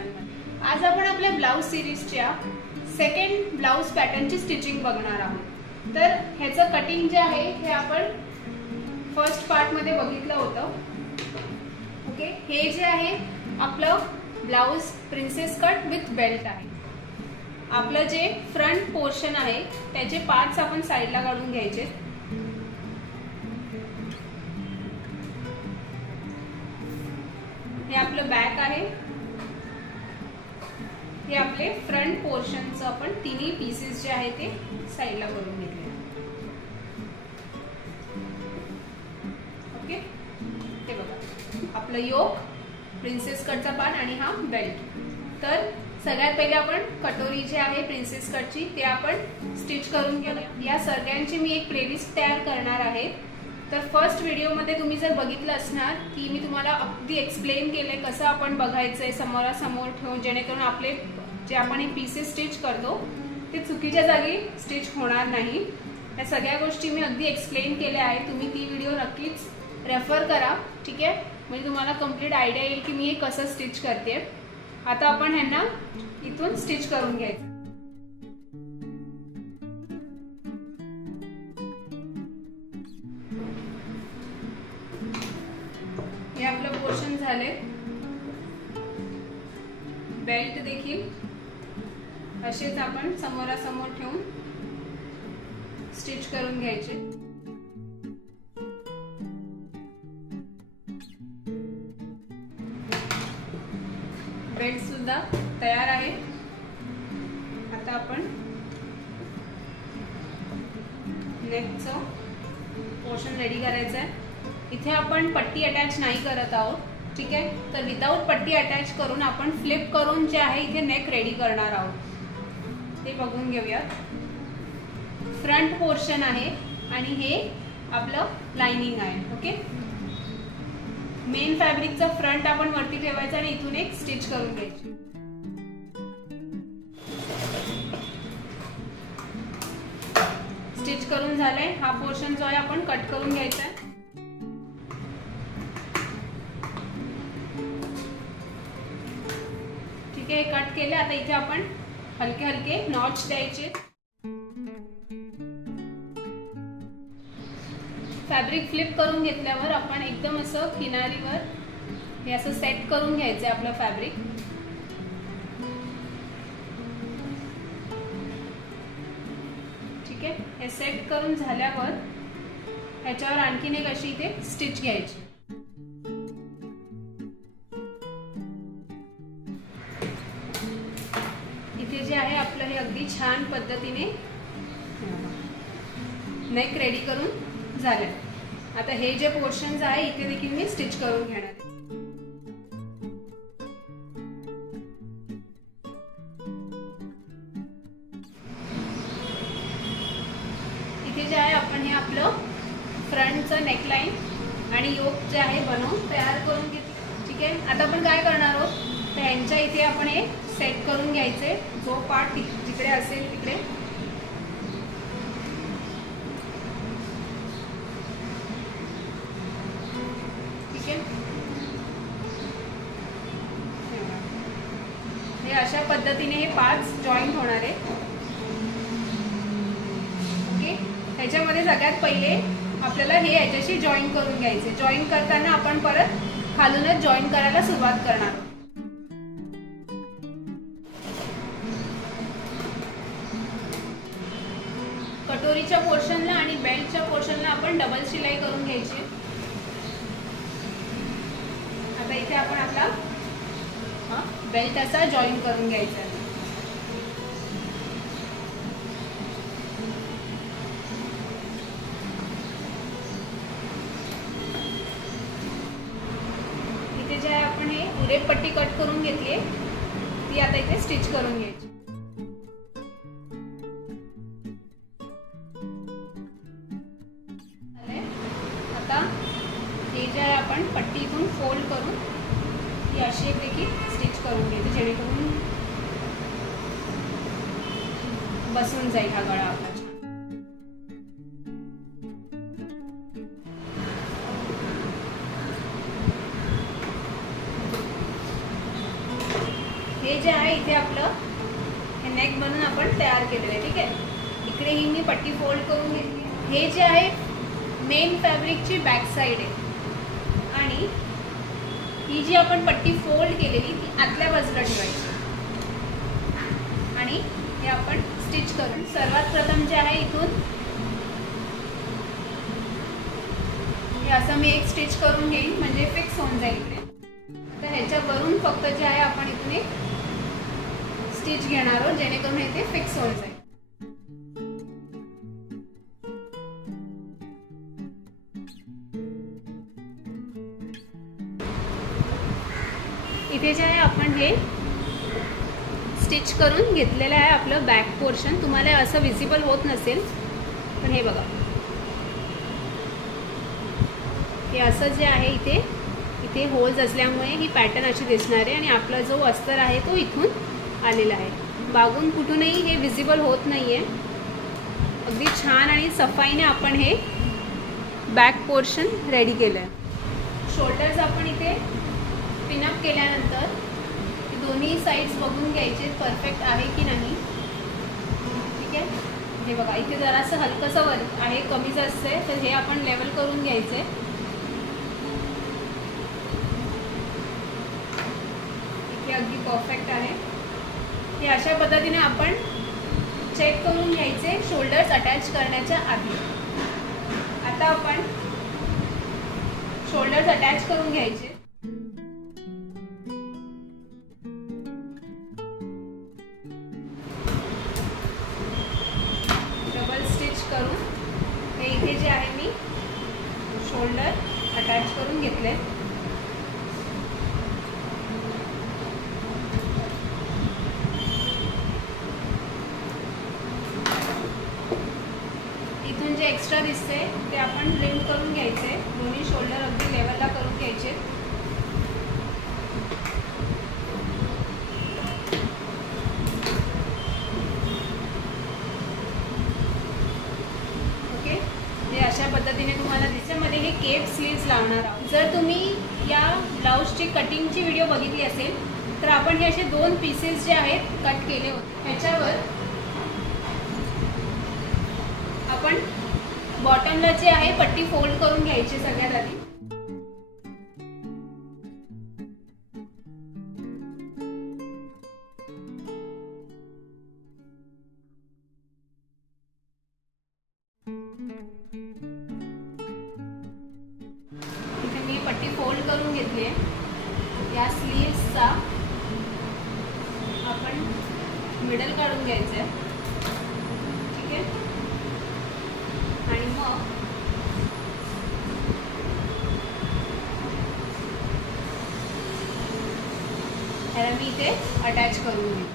चॅनलमध्ये। आज आपण आपल्या ब्लाउज सिरीजच्या सेकंड ब्लाउज पॅटर्नची स्टिचिंग बघणार आहोत। तर ह्याचं कटिंग जे आहे हे आपण फर्स्ट पार्ट मध्ये बघितलं होतं। ओके, हे जे आहे आपलं blouse princess cut with belt आहे। आपलं जे फ्रंट पोर्शन आहे त्याचे पार्ट्स आपण साइडला काढून घ्यायचे। हे आपलं बॅक आहे, हे आपले फ्रंट पोर्शनचं आपण तिन्ही पीसेस जे आहे ते साइडला करून घेतले। ओके, ते बघा आपलं योक, प्रिन्सेस कटचा पार्ट आणि हा बेल्ट। तर सगळ्यात पहिले आपण कटोरी जे आहे प्रिन्सेस कटची ते आपण स्टिच करून घेऊया। या सगळ्यांची मी एक प्लेलिस्ट तयार करणार आहे। तर फर्स्ट व्हिडिओ मध्ये तुम्ही जर बघितलं असणार की मी तुम्हाला अगदी एक्सप्लेन केलंय कसं आपण बघायचंय समोरासमोर ठेवून, जेणेकरून आपले जे आपण हे पीसेस स्टिच करतो ते चुकीच्या जागी स्टिच होणार नाही। या सगळ्या गोष्टी मी अगदी एक्सप्लेन केल्या आहेत। तुम्ही ती व्हिडिओ नक्कीच रेफर करा, ठीक आहे, म्हणजे तुम्हाला कंप्लीट आयडिया येईल की मी हे कसं स्टिच करते। आता आपण ह्यांना इथून स्टिच करून घ्यायचं। हे आपलं पोर्शन झाले। बेल्ट देखील असेच आपण समोरासमोर ठेवून स्टिच करून घ्यायचे। बेल्ट सुद्धा तयार आहे। आता आपण नेकचं पोर्शन रेडी करायचं आहे। इथे आपण पट्टी अटॅच नाही करत आहोत, ठीक आहे। तर विदाउट पट्टी अटॅच करून आपण फ्लिप करून जे आहे इथे नेक रेडी करणार आहोत, ते बघून घेऊयात। फ्रंट पोर्शन आहे आणि हे आपलं लाइनिंग आहे। ओके, मेन फॅब्रिकचा फ्रंट आपण वरती ठेवायचा आणि इथून एक स्टिच करून घ्यायची। स्टिच करून झालंय। हा पोर्शन जो आहे आपण कट करून घ्यायचा आहे। ठीक आहे, कट केले। आता इथे आपण हलके हलके नॉच द्यायचे। फॅब्रिक फ्लिप करून घेतल्यावर आपण एकदम असं किनारीवर हे असं सेट करून घ्यायचं आपलं फॅब्रिक। ठीक आहे, हे सेट करून झाल्यावर ह्याच्यावर आणखीन एक अशी इथे स्टिच घ्यायची। इथे जे आहे आपलं हे अगदी छान पद्धतीने नेक रेडी करून झाले। आता हे जे पोर्शन्स आहे इथे देखील मी स्टिच करून घेणार आहे। इथे जे आहे आपण हे आपलं फ्रंटचं नेकलाइन आणि योक जे आहे बनवून तयार करून घेतलं, ठीक आहे। आता आपण काय करणार आहोत, तर ह्यांच्या इथे आपण हे सेट करून घ्यायचे। जो पार्ट जिकडे असेल तिकडे हे अशा पद्धतीने हे पार्ट्स जॉईंट होणार आहे। ओके, ह्याच्यामध्ये सगळ्यात पहिले आपल्याला हे याच्याशी जॉईन करून घ्यायचे। जॉईन करताना आपण परत खालूनच जॉईन करायला सुरुवात करणार आहोत। कटोरीच्या पोर्शनला आणि बेल्टच्या पोर्शनला आपण डबल शिलाई करून घ्यायची। आता इथे आपण आपला बेल्ट असा जॉईन करून घ्यायचा। इथे जे आहे आपण हे उरेप पट्टी कट करून घेतली, ती आता इथे स्टिच करून घ्यायची। आता हे जे आहे आपण पट्टी इथून फोल्ड करून ही अशी एक देखील स्टिच करून घ्यायची, जेणेकरून बसून जाईल हा गळा आपला। हे जे आहे इथे आपलं हे नेक बनवून आपण तयार केलेलं आहे. ठीक आहे, इकडे ही मी पट्टी फोल्ड करून घेतली. हे जे आहे मेन फॅब्रिकची बॅक साईड आहे आणि ही जी आपण पट्टी फोल्ड केलेली ती आतल्या बाजूला ठेवायची आणि हे आपण स्टिच करून सर्वात प्रथम जे आहे इथून हे असं मी एक स्टिच करून घेईन म्हणजे फिक्स होऊन जाईल इकडे. तर ह्याच्यावरून फक्त जे आहे आपण इथून एक स्टिच घेणार आहोत जेणेकरून हे ते फिक्स होऊन जाईल. इथे जे आहे आपण हे स्टिच करून घेतलेलं आहे आपलं बॅक पोर्शन. तुम्हाला असं विजिबल होत नसेल पण हे बघा, हे असं जे आहे इथे होल्स असल्यामुळे ही पॅटर्न अशी दिसणार आहे आणि आपला जो अस्तर आहे तो इथून आलेला आहे. बागून कुठूनही हे विजिबल होत नाही आहे. अगदी छान आणि सफाईने आपण हे बॅक पोर्शन रेडी केलं आहे. शोल्डर्स आपण इथे पिनअप केल्यानंतर दोन्ही साईड्स बघून घ्यायचे परफेक्ट आहे की नाही. ठीक आहे, हे बघा इथे जरासं हलकंसं वर्क आहे, कमी जास्त आहे, तर हे आपण लेवल करून घ्यायचं आहे. इथे अगदी परफेक्ट आहे. हे अशा पद्धतीने आपण चेक करून घ्यायचे शोल्डर्स अटॅच करण्याच्या आधी. आता आपण शोल्डर्स अटॅच करून घ्यायचे. डबल स्टिच करून हे इथे जे आहे मी शोल्डर अटॅच करून घेतले. इथून जे एक्स्ट्रा दिसते ते आपण ट्रिम करून घ्यायचे. दोन्ही शोल्डर अगदी लेवलला करून घ्यायचे. ओके, हे अशा पद्धतीने तुम्हाला त्याच्यामध्ये हे केप स्लीव्स लावणार आहोत. जर तुम्ही या ब्लाऊजची कटिंगची व्हिडिओ बघितली असेल तर आपण हे असे 2 पीसेस जे आहेत कट केले होते. ह्याच्यावर आपण बॉटमला जे आहे पट्टी फोल्ड करून घ्यायची सगळ्यात आधी. इथे मी पट्टी फोल्ड करून घेतली आहे. या स्लीव्सचा आपण मिडल काढून घ्यायचं आहे. ठीक आहे, आणि मग ह्याला मी इथे अटॅच करून घेईन.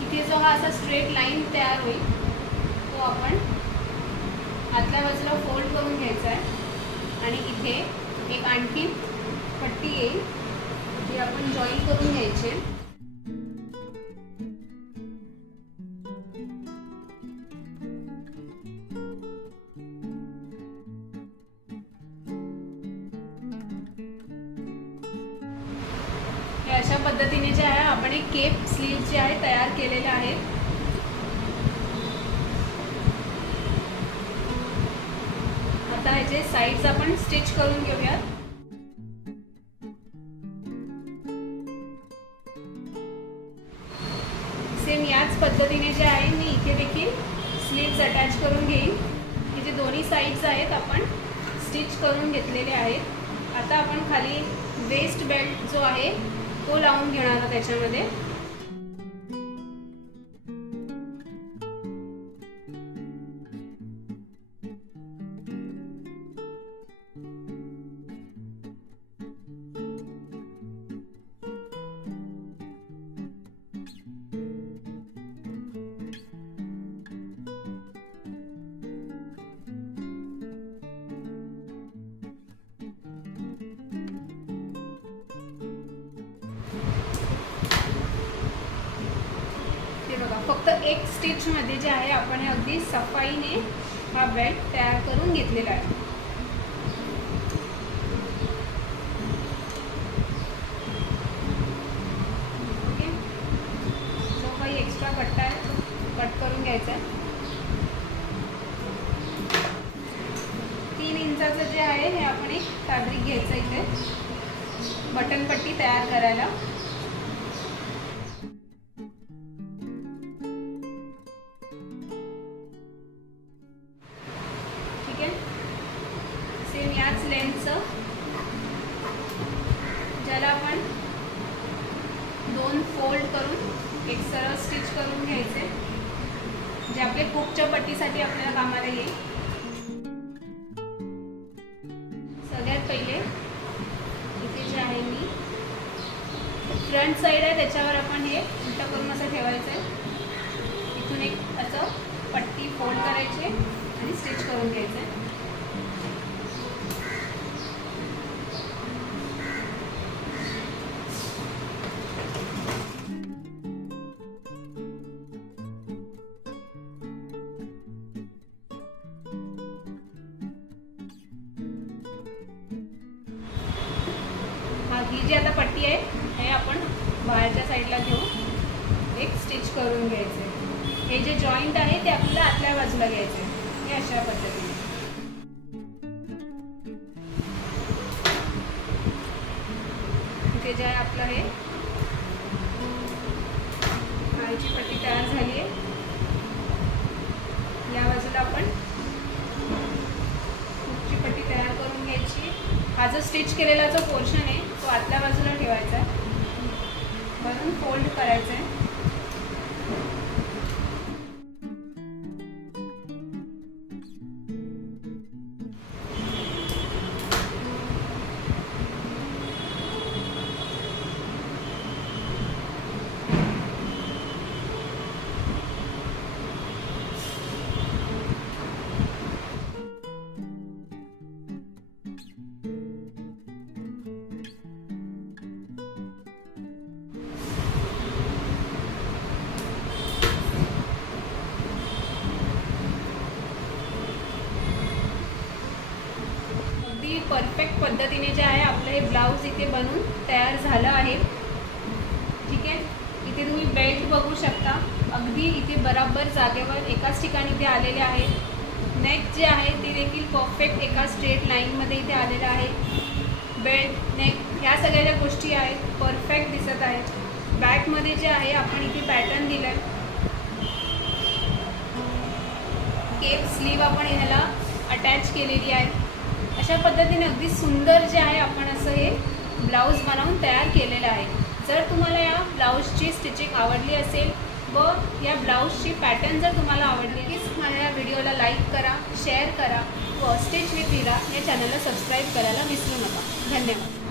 इथे जो हा असा स्ट्रेट लाईन तयार होईल तो आपण आतल्या बाजूला फोल्ड करून घ्यायचा आहे आणि इथे एक आणखी पट्टी येईल ती आपण जॉईन करून घ्यायची. अशा पद्धतीने जे आहे आपण एक केप स्लीव्ह जे आहे तयार केलेले आहेत. आता ह्याचे साइड्स आपण स्टिच करून घेऊयात. सेम याच पद्धतीने जे आहे मी इथे देखील स्लीव्स अटॅच करून घेईन. हे जे दोन्ही साइड्स आहेत आपण स्टिच करून घेतलेले आहेत. आता आपण खाली वेस्ट बेल्ट जो आहे तो लावून घेणार आहोत त्याच्यामध्ये. फक्त एक स्टिच मध्ये जे आहे आपण अगदी सफाईने हा बेल्ट तयार करून घेतलेला आहे. घ्यायचं इथे बटन पट्टी तयार करायला। ठीक आहे, सेम याच लेंथचं ज्याला आपण 2 फोल्ड करून एक सरळ स्टिच करून घ्यायचे, जे आपले हुकच्या पट्टीसाठी आपल्याला कामाला येईल। सगळ्यात पहिले इथे जे आहे मी फ्रंट साइड आहे त्याच्यावर आपण हे उलटा करून असं ठेवायचं आहे। इथून एक असं पट्टी फोल्ड करायची आणि स्टिच करून घ्यायचं आहे। ही जी आता पट्टी आहे हे आपण बाहेरच्या साईडला घेऊन एक स्टिच करून घ्यायचे। हे जे जॉईंट आहे ते आपल्याला आतल्या बाजूला घ्यायचे, हे अशा पद्धतीने। इथे जे आहे आपलं हे माळीची पट्टी तयार झाली आहे। या बाजूला आपण हुकची पट्टी तयार करून घ्यायची। हा जो स्टिच केलेला जो पोर्शन आहे तो आतल्या बाजूला ठेवायचा आहे, वरून फोल्ड करायचं आहे। परफेक्ट पद्धतीने जे आहे आपलं हे ब्लाउज इथे बनून तयार झालं आहे। ठीक आहे, इथे तुम्ही बेल्ट बघू शकता, अगदी इथे बराबर जागेवर एकाच ठिकाणी ते आलेले आहे। नेक जे आहे ते देखील परफेक्ट एका स्ट्रेट लाईनमध्ये इथे आलेलं आहे। बेल्ट, नेक ह्या सगळ्या ज्या गोष्टी आहेत परफेक्ट दिसत आहेत। बॅकमध्ये जे आहे आपण इथे पॅटर्न दिलं आहे, केप स्लीव आपण ह्याला अटॅच केलेली आहे। अशा पद्धतीने अगदी सुंदर जे आहे आपण असं हे ब्लाउज बनवून तयार केलेलं आहे। जर तुम्हाला या ब्लाउजची स्टिचिंग आवडली असेल व या ब्लाउजची पॅटर्न जर तुम्हाला आवडली की माझ्या व्हिडिओला लाईक करा, शेअर करा व स्टिच विथ हीरा या चॅनलला सबस्क्राईब करायला विसरू नका। धन्यवाद।